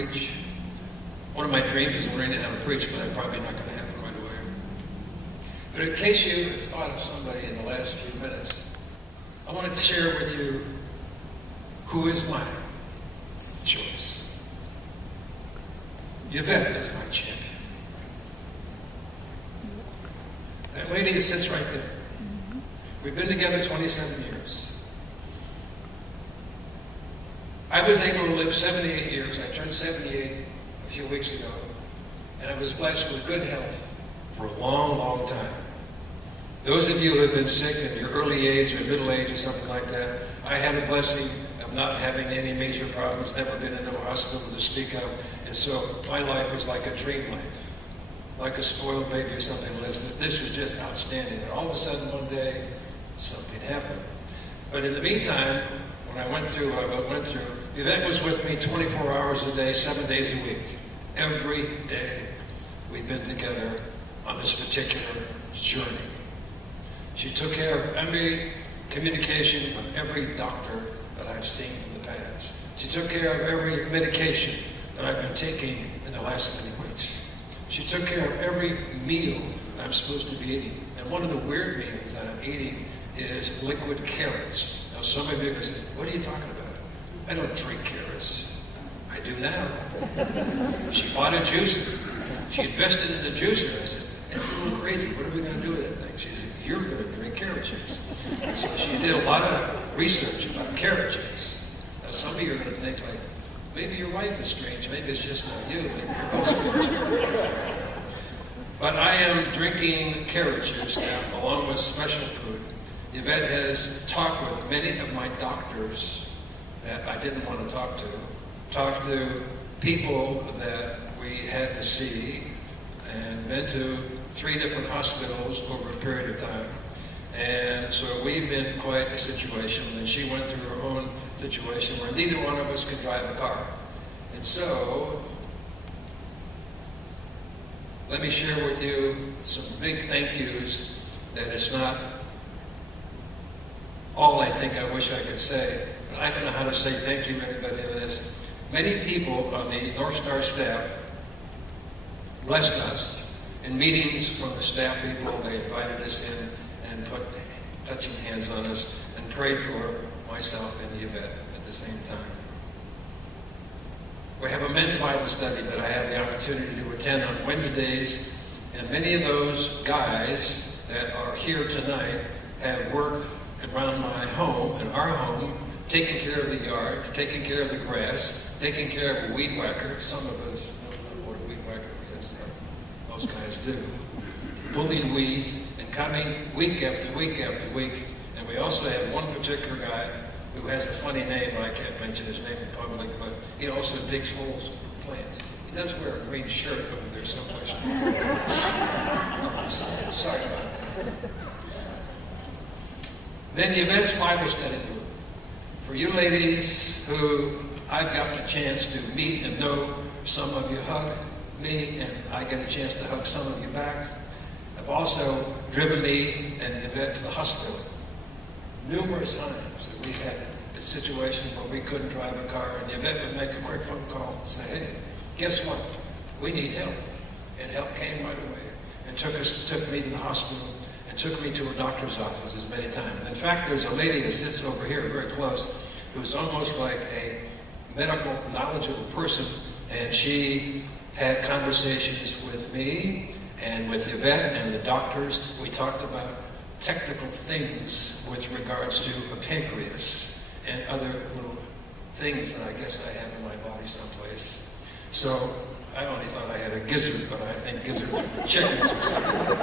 preach. One of my dreams is learning how to preach, but I'm probably not going to happen right away. But in case you have thought of somebody in the last few minutes, I want to share with you who is my choice. Yvette is my champion. That lady who sits right there. We've been together 27 years. I was able to live 78 years. I turned 78 a few weeks ago. And I was blessed with good health for a long, long time. Those of you who have been sick in your early age or middle age or something like that, I had the blessing of not having any major problems, never been into a hospital to speak of. And so my life was like a dream life, like a spoiled baby or something lives. This was just outstanding. And all of a sudden one day, something happened. But in the meantime, when I went through, Yvette was with me 24 hours a day, 7 days a week. Every day we've been together on this particular journey. She took care of every communication with every doctor that I've seen in the past. She took care of every medication that I've been taking in the last many weeks. She took care of every meal I'm supposed to be eating. And one of the weird meals that I'm eating is liquid carrots. Now some of you are saying, what are you talking about? I don't drink carrots. I do now. She bought a juicer. She invested in a juicer. I said, it's a little crazy. What are we going to do with that thing? She said, you're going to drink carrot juice. And so she did a lot of research about carrot juice. Now some of you are going to think like, maybe your wife is strange. Maybe it's just not you. Maybe you're both strange. But I am drinking carrot juice now, along with special food. Yvette has talked with many of my doctors that I didn't want to talked to people that we had to see, and been to 3 different hospitals over a period of time. And so we've been quite a situation, and she went through her own situation where neither one of us could drive a car. And so, let me share with you some big thank yous that it's not all I think I wish I could say, but I don't know how to say thank you to anybody in this. Many people on the North Star staff blessed us in meetings from the staff people. They invited us in and put touching hands on us and prayed for myself and Yvette at the same time. We have a men's Bible study that I have the opportunity to attend on Wednesdays, and many of those guys that are here tonight have worked around my home and our home, taking care of the yard, taking care of the grass, taking care of a weed whacker. Some of us don't know what a weed whacker is. Most guys do. Pulling weeds and coming week after week after week. And we also have one particular guy who has a funny name, but I can't mention his name in public, but he also digs holes for plants. He does wear a green shirt over there someplace. Oh, sorry about that. Then Yvette's Bible study group. For you ladies who I've got the chance to meet and know, some of you hug me and I get a chance to hug some of you back. I've also driven me and Yvette to the hospital numerous times. We had situations where we couldn't drive a car, and Yvette would make a quick phone call and say, hey, guess what? We need help. And help came right away and took me to the hospital and took me to a doctor's offices many times. In fact, there's a lady that sits over here very close who's almost like a medical knowledgeable person, and she had conversations with me and with Yvette and the doctors. We talked about technical things with regards to a pancreas and other little things that I guess I have in my body someplace. So I only thought I had a gizzard, but I think gizzards are chickens or something.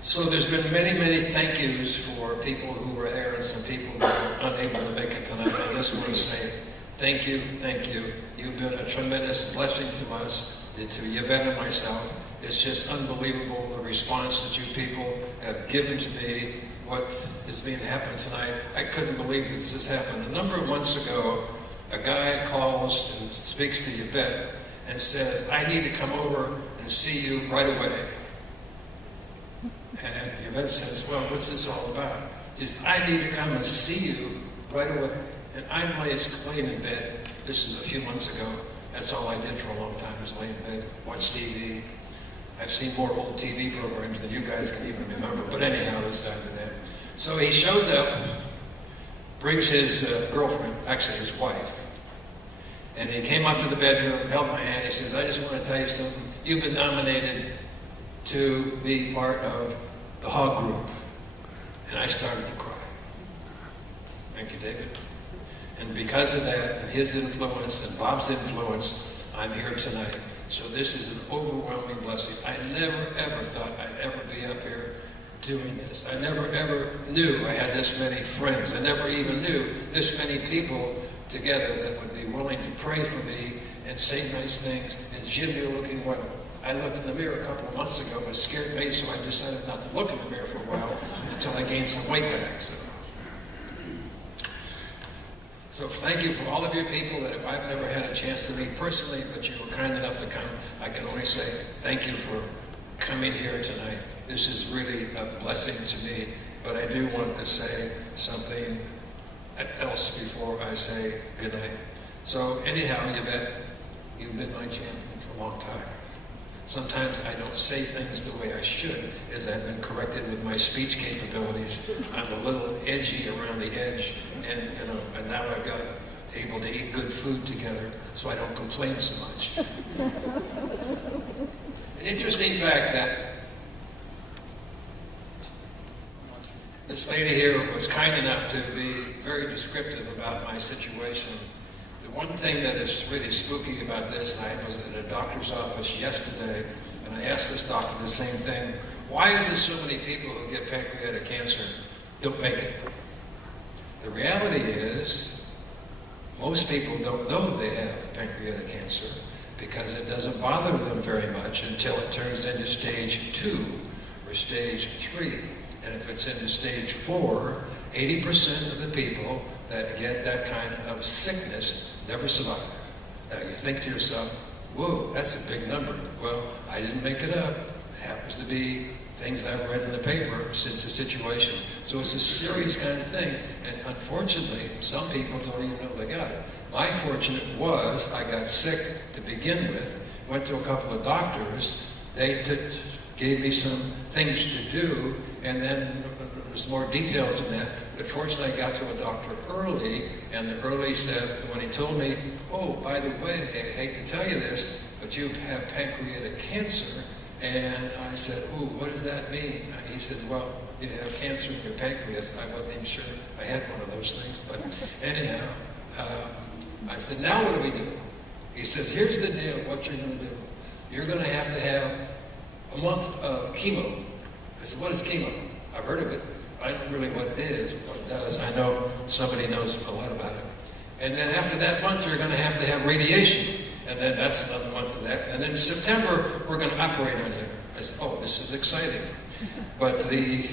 So there's been many, many thank yous for people who were there and some people that were unable to make it tonight. I just want to say thank you, thank you. You've been a tremendous blessing to us, to Yvette and myself. It's just unbelievable the response that you people have given to me. What is being happened tonight, I couldn't believe this has happened. A number of months ago, a guy calls and speaks to Yvette and says, I need to come over and see you right away. And Yvette says, well, what's this all about? She says, I need to come and see you right away. And I laying in bed. This is a few months ago. That's all I did for a long time, was lay in bed, watch TV. I've seen more old TV programs than you guys can even remember. But anyhow, this after that. So he shows up, brings his girlfriend, actually his wife. And he came up to the bedroom, held my hand. He says, I just want to tell you something. You've been nominated to be part of the HOG group. And I started to cry. Thank you, David. And because of that, and his influence, and Bob's influence, I'm here tonight. So this is an overwhelming blessing. I never, ever thought I'd ever be up here doing this. I never, ever knew I had this many friends. I never even knew this many people together that would be willing to pray for me and say nice things. And Jim, you're looking well. I looked in the mirror a couple of months ago. It scared me, so I decided not to look in the mirror for a while until I gained some weight back. So thank you for all of your people that if I've never had a chance to meet personally, but you were kind enough to come, I can only say thank you for coming here tonight. This is really a blessing to me, but I do want to say something else before I say good night. So anyhow, Yvette, you've been my champion for a long time. Sometimes I don't say things the way I should, as I've been corrected with my speech capabilities. I'm a little edgy around the edge, and now I've got able to eat good food together, so I don't complain so much. An interesting fact that this lady here was kind enough to be very descriptive about my situation. The one thing that is really spooky about this, and I was at a doctor's office yesterday, and I asked this doctor the same thing. Why is it so many people who get pancreatic cancer don't make it? The reality is, most people don't know they have pancreatic cancer because it doesn't bother them very much until it turns into stage 2 or stage 3. And if it's into stage 4, 80% of the people that get that kind of sickness never survive. Now you think to yourself, whoa, that's a big number. Well, I didn't make it up. It happens to be things I've read in the paper since the situation. So it's a serious kind of thing. And unfortunately, some people don't even know they got it. My fortune was I got sick to begin with, went to a couple of doctors. They gave me some things to do, and then there's more details in that. But fortunately, I got to a doctor early, and the early said, when he told me, oh, by the way, I hate to tell you this, but you have pancreatic cancer. And I said, ooh, what does that mean? He said, well, you have cancer in your pancreas. I wasn't even sure I had one of those things. But anyhow, I said, now what do we do? He says, here's the deal, what you're going to do. You're going to have a month of chemo. I said, what is chemo? I've heard of it. I don't really know what it is, what it does. I know somebody knows a lot about it. And then after that month, you're going to have radiation. And then that's another month of that. And then in September, we're going to operate on you. I said, oh, this is exciting. But the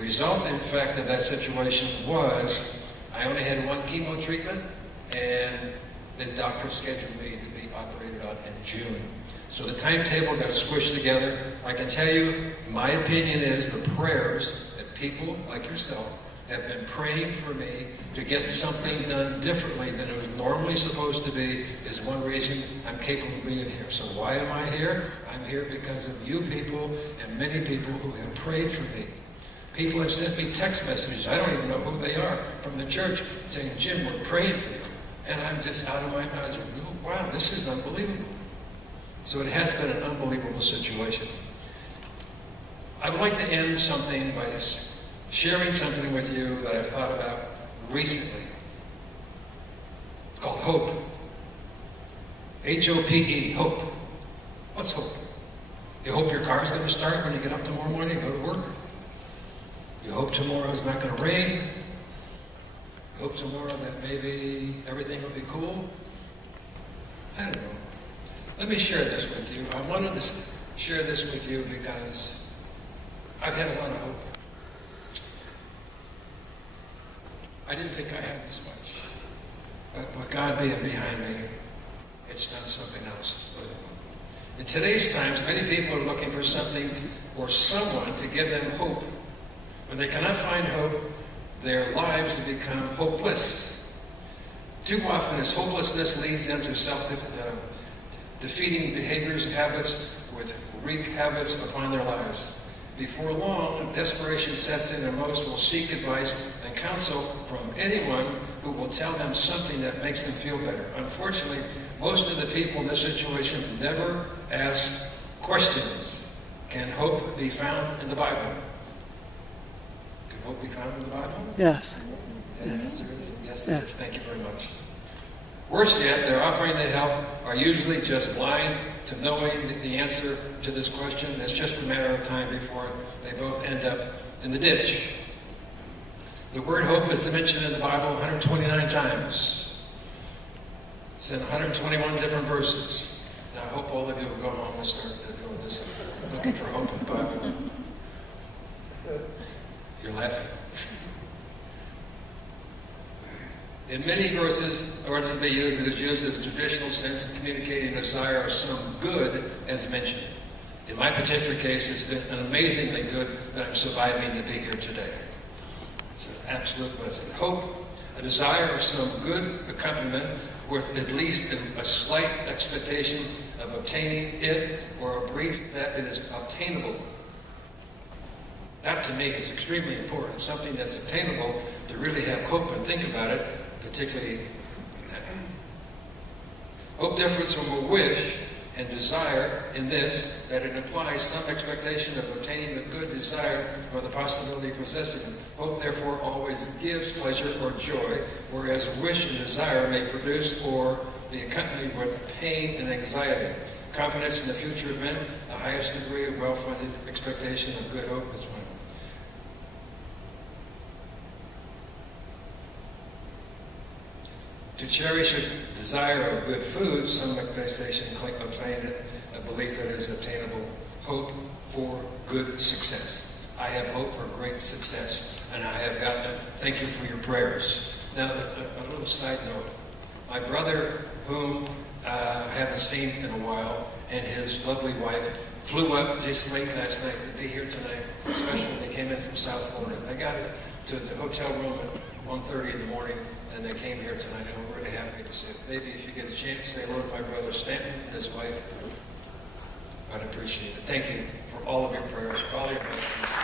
resultant fact of that situation was I only had one chemo treatment, and the doctor scheduled me to be operated on in June. So the timetable got squished together. I can tell you, my opinion is the prayers that people like yourself have been praying for me to get something done differently than it was normally supposed to be is one reason I'm capable of being here. So why am I here? I'm here because of you people and many people who have prayed for me. People have sent me text messages. I don't even know who they are from the church saying, Jim, we're praying for you. And I'm just out of my mind. Wow, this is unbelievable. So it has been an unbelievable situation. I would like to end something by sharing something with you that I've thought about recently. It's called hope. H-O-P-E, hope. What's hope? You hope your car's going to start when you get up tomorrow morning and go to work. You hope tomorrow's not going to rain. You hope tomorrow that maybe everything will be cool. I don't know. Let me share this with you. I wanted to share this with you because I've had a lot of hope. I didn't think I had this much. But with God being behind me, it's done something else. In today's times, many people are looking for something or someone to give them hope. When they cannot find hope, their lives have become hopeless. Too often, this hopelessness leads them to self-defeating behaviors and habits with wreak habits upon their lives. Before long, desperation sets in, and most will seek advice and counsel from anyone who will tell them something that makes them feel better. Unfortunately, most of the people in this situation never ask questions. Can hope be found in the Bible? Can hope be found in the Bible? Yes. Yes. Yes. Thank you very much. Worse yet, their offering to help are usually just blind to knowing the answer to this question. It's just a matter of time before they both end up in the ditch. The word hope is mentioned in the Bible 129 times. It's in 121 different verses. Now, I hope all of you will go home and start doing this, looking for hope in the Bible. You're laughing. In many verses, or to be used, it is used in the traditional sense of communicating a desire of some good, as mentioned. In my particular case, it's been amazingly good that I'm surviving to be here today. It's an absolute blessing. Hope, a desire of some good accompaniment with at least a slight expectation of obtaining it, or a belief that it is obtainable. That to me is extremely important. Something that's obtainable, to really have hope and think about it, particularly hope differs from a wish and desire in this, that it implies some expectation of obtaining the good desire or the possibility of possessing it. Hope therefore always gives pleasure or joy, whereas wish and desire may produce or be accompanied with pain and anxiety. Confidence in the future event, the highest degree of well-funded expectation of good hope is one. To cherish a desire of good food, some expectation obtain a belief that is obtainable. Hope for good success. I have hope for great success, and I have gotten it. Thank you for your prayers. Now, a little side note. My brother, whom I haven't seen in a while, and his lovely wife flew up just late last night to be here tonight. Especially they came in from South Florida. They got to the hotel room at 1:30 in the morning, and they came here tonight, and we're really happy to see it. Maybe if you get a chance, say hello to my brother Stanton and his wife. I'd appreciate it. Thank you for all of your prayers, for all your blessings.